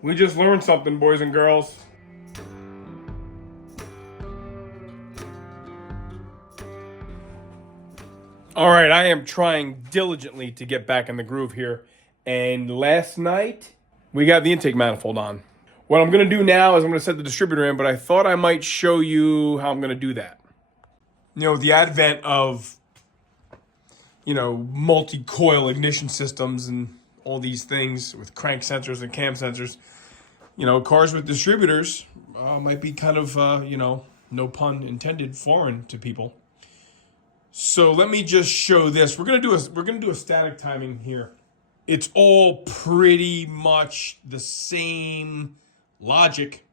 We just learned something, boys and girls. All right, I am trying diligently to get back in the groove here. And last night, we got the intake manifold on. What I'm going to do now is I'm going to set the distributor in, but I thought I might show you how I'm going to do that. You know, with the advent of, multi-coil ignition systems and all these things with crank sensors and cam sensors, cars with distributors might be kind of, no pun intended, foreign to people. So let me just show this. We're gonna do a static timing here. It's all pretty much the same logic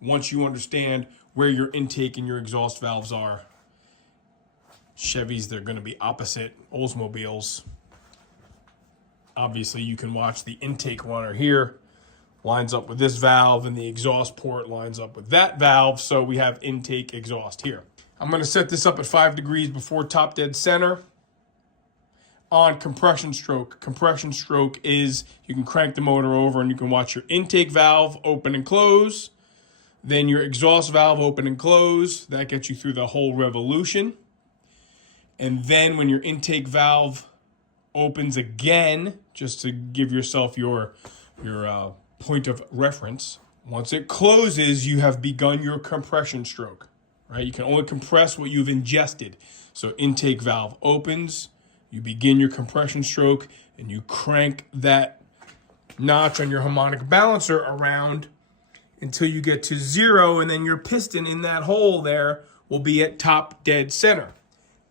once you understand where your intake and your exhaust valves are. Chevys, they're gonna be opposite. Oldsmobiles, obviously you can watch the intake runner here. Lines up with this valve, and the exhaust port lines up with that valve. So we have intake, exhaust here. I'm going to set this up at 5 degrees before top dead center on compression stroke. Compression stroke is you can crank the motor over and you can watch your intake valve open and close. Then your exhaust valve open and close. That gets you through the whole revolution. And then when your intake valve opens again, just to give yourself your point of reference, once it closes, you have begun your compression stroke. Right? You can only compress what you've ingested. So intake valve opens, you begin your compression stroke, and you crank that notch on your harmonic balancer around until you get to 0, and then your piston in that hole there will be at top dead center,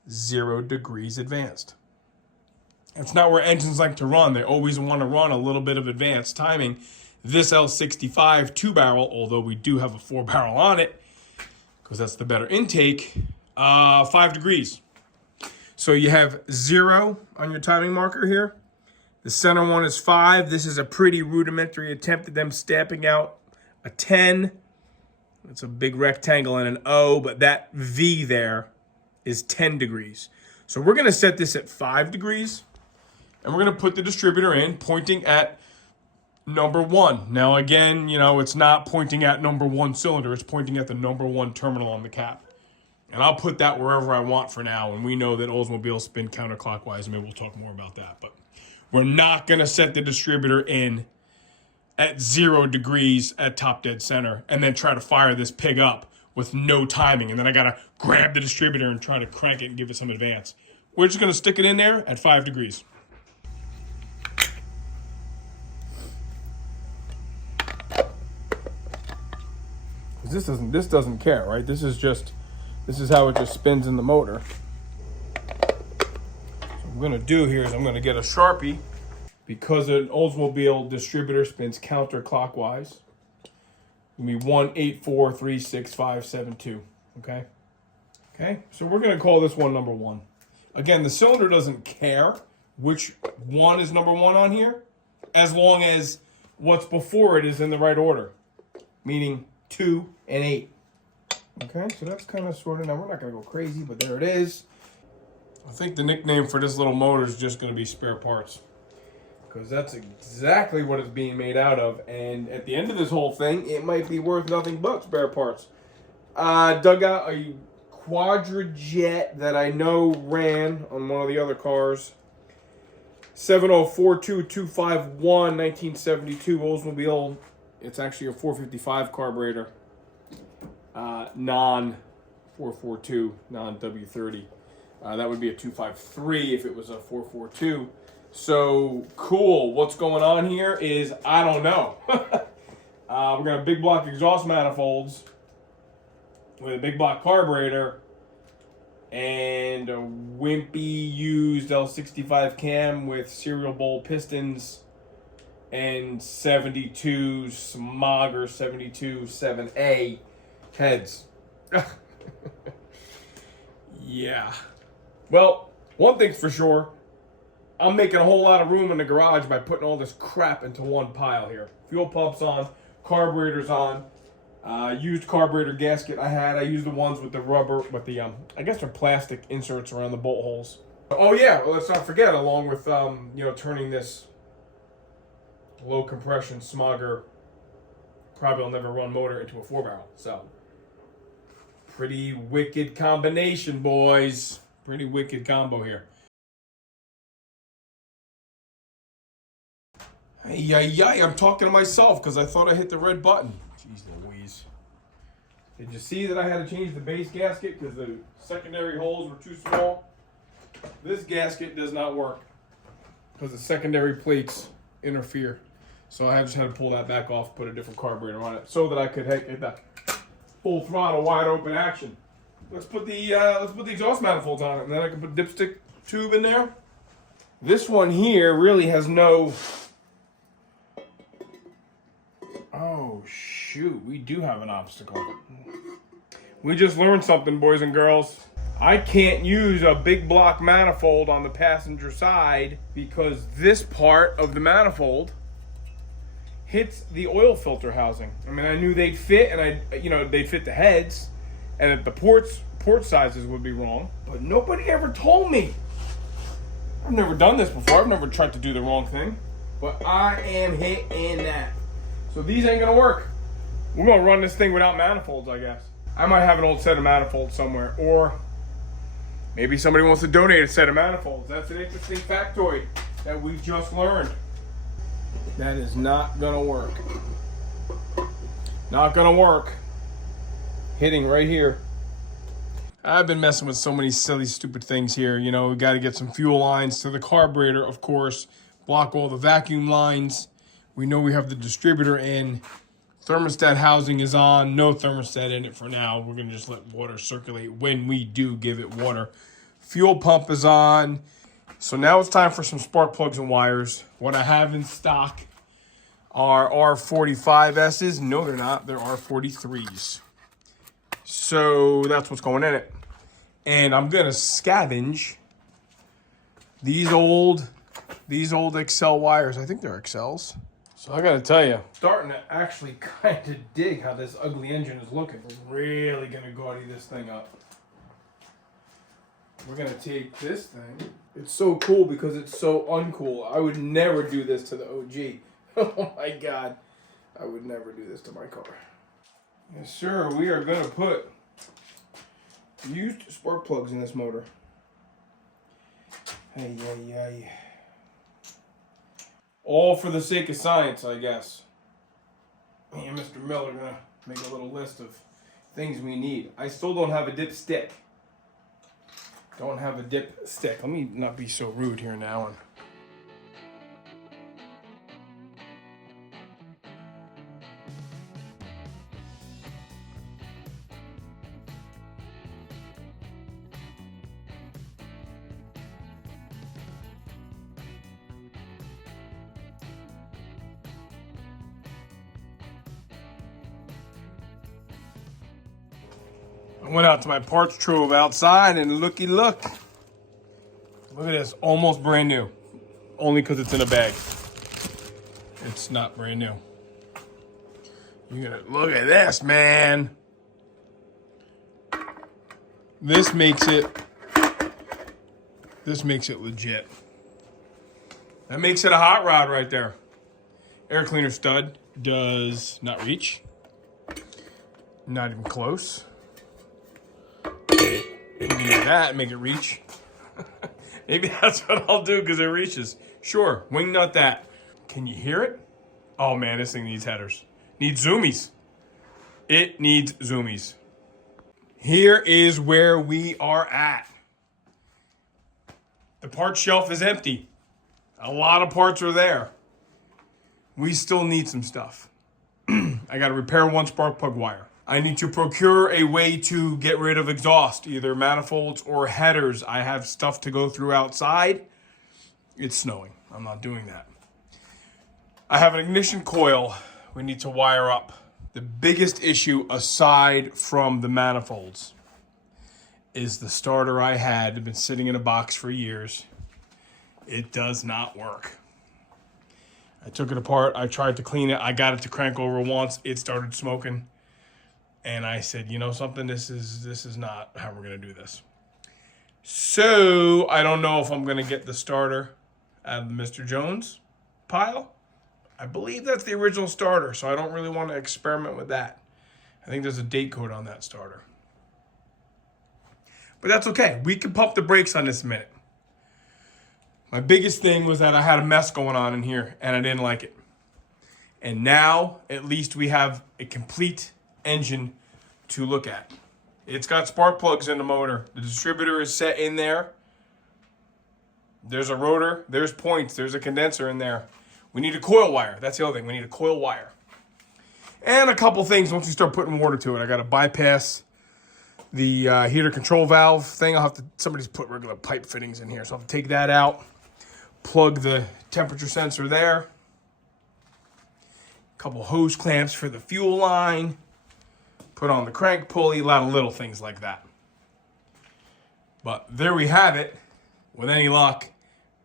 0 degrees advanced. That's not where engines like to run. They always want to run a little bit of advanced timing. This L65 2-barrel, although we do have a 4-barrel on it, because that's the better intake, 5 degrees. So you have 0 on your timing marker here. The center one is 5. This is a pretty rudimentary attempt at them stamping out a 10. It's a big rectangle and an O, but that V there is 10 degrees. So we're going to set this at 5 degrees, and we're going to put the distributor in pointing at number 1. Now again, it's not pointing at number 1 cylinder. It's pointing at the number 1 terminal on the cap. And I'll put that wherever I want for now. And we know that Oldsmobile spin counterclockwise. Maybe we'll talk more about that. But we're not going to set the distributor in at 0 degrees at top dead center and then try to fire this pig up with no timing. And then I got to grab the distributor and try to crank it and give it some advance. We're just going to stick it in there at 5 degrees. This doesn't care, right? This is how it just spins in the motor. So what I'm gonna do here is I'm gonna get a Sharpie, because an Oldsmobile distributor spins counterclockwise. It's gonna be 1843652. Okay. So we're gonna call this one number 1. Again, the cylinder doesn't care which one is number 1 on here, as long as what's before it is in the right order, meaning 2 and 8. Okay, so that's kind of sort of, now we're not going to go crazy, but there it is. I think the nickname for this little motor is just going to be spare parts, because that's exactly what it's being made out of. And at the end of this whole thing, it might be worth nothing but spare parts. Dug out a Quadrajet that I know ran on one of the other cars. 7042251, 1972 Oldsmobile. It's actually a 455 carburetor, non-442, non-W30. That would be a 253 if it was a 442. So, cool. What's going on here is, I don't know. We're going to have big block exhaust manifolds with a big block carburetor and a wimpy used L65 cam with serial bowl pistons and 72 Smog or 72 7A heads. Yeah. Well, one thing's for sure. I'm making a whole lot of room in the garage by putting all this crap into one pile here. Fuel pumps on, carburetors on, used carburetor gasket I used the ones with the rubber, with the, I guess they're plastic inserts around the bolt holes. Oh yeah, well, let's not forget, along with, turning this low compression Smogger probably will never run motor into a 4-barrel. So, pretty wicked combination, boys. Pretty wicked combo here. Hey, I'm talking to myself because I thought I hit the red button. Jeez Louise. Did you see that I had to change the base gasket because the secondary holes were too small? This gasket does not work because the secondary plates interfere. So I just had to pull that back off, put a different carburetor on it so that I could get that full throttle, wide open action. Let's put the exhaust manifolds on it, and then I can put dipstick tube in there. This one here really has no. Oh shoot, we do have an obstacle. We just learned something, boys and girls. I can't use a big block manifold on the passenger side because this part of the manifold hits the oil filter housing. I mean, I knew they'd fit, and they'd fit the heads, and that the port sizes would be wrong, but nobody ever told me. I've never done this before. I've never tried to do the wrong thing, but I am hitting that. So these ain't gonna work. We're gonna run this thing without manifolds, I guess. I might have an old set of manifolds somewhere, or maybe somebody wants to donate a set of manifolds. That's an interesting factoid that we just learned. That is not gonna work. Not gonna work. Hitting right here. I've been messing with so many silly, stupid things here. You know, we got to get some fuel lines to the carburetor, of course. Block all the vacuum lines. We know we have the distributor in. Thermostat housing is on. No thermostat in it for now. We're going to just let water circulate when we do give it water. Fuel pump is on. So now it's time for some spark plugs and wires. What I have in stock are R45Ss. No, they're not. They're R43s. So that's what's going in it. And I'm going to scavenge these old Excel wires. I think they're Excels. So I got to tell you, starting to actually kind of dig how this ugly engine is looking. We're really going to gaudy this thing up. We're going to take this thing. It's so cool because it's so uncool. I would never do this to the OG. Oh my God. I would never do this to my car. Yes, sir. We are going to put used spark plugs in this motor. Hey. All for the sake of science, I guess. Me and Mr. Miller are going to make a little list of things we need. I still don't have a dipstick. Don't have a dipstick. Let me not be so rude here now. I went out to my parts trove outside and looky look. Look at this, almost brand new. Only because it's in a bag. It's not brand new. You're gonna look at this, man. This makes it legit. That makes it a hot rod right there. Air cleaner stud does not reach. Not even close. We can do that and make it reach. Maybe that's what I'll do because it reaches. Sure, wing nut that. Can you hear it? Oh man, this thing needs headers. Needs zoomies. It needs zoomies. Here is where we are at. The part shelf is empty. A lot of parts are there. We still need some stuff. I got to repair one spark plug wire. I need to procure a way to get rid of exhaust, either manifolds or headers. I have stuff to go through outside. It's snowing. I'm not doing that. I have an ignition coil we need to wire up. The biggest issue, aside from the manifolds, is the starter I had. It's been sitting in a box for years. It does not work. I took it apart. I tried to clean it. I got it to crank over once. It started smoking. And I said, you know something, this is not how we're going to do this. So I don't know if I'm going to get the starter out of the Mr. Jones pile I believe that's the original starter, so I don't really want to experiment with that. I think there's a date code on that starter. But that's okay. We can pump the brakes on this in a minute. My biggest thing was that I had a mess going on in here, and I didn't like it. And now, at least we have a complete engine to look at. It's got spark plugs in the motor. The distributor is set in there. There's a rotor. There's points. There's a condenser in there. We need a coil wire. That's the other thing. We need a coil wire. And a couple things once we start putting water to it. I got to bypass the heater control valve thing. I'll have to, somebody's put regular pipe fittings in here, so I'll have to take that out. Plug the temperature sensor there. A couple hose clamps for the fuel line. Put on the crank pulley. A lot of little things like that. But there we have it. With any luck,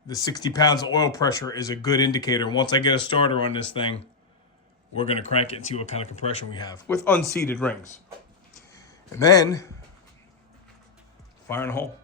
the 60 pounds of oil pressure is a good indicator. Once I get a starter on this thing, we're going to crank it and see what kind of compression we have with unseated rings. And then, fire in a hole.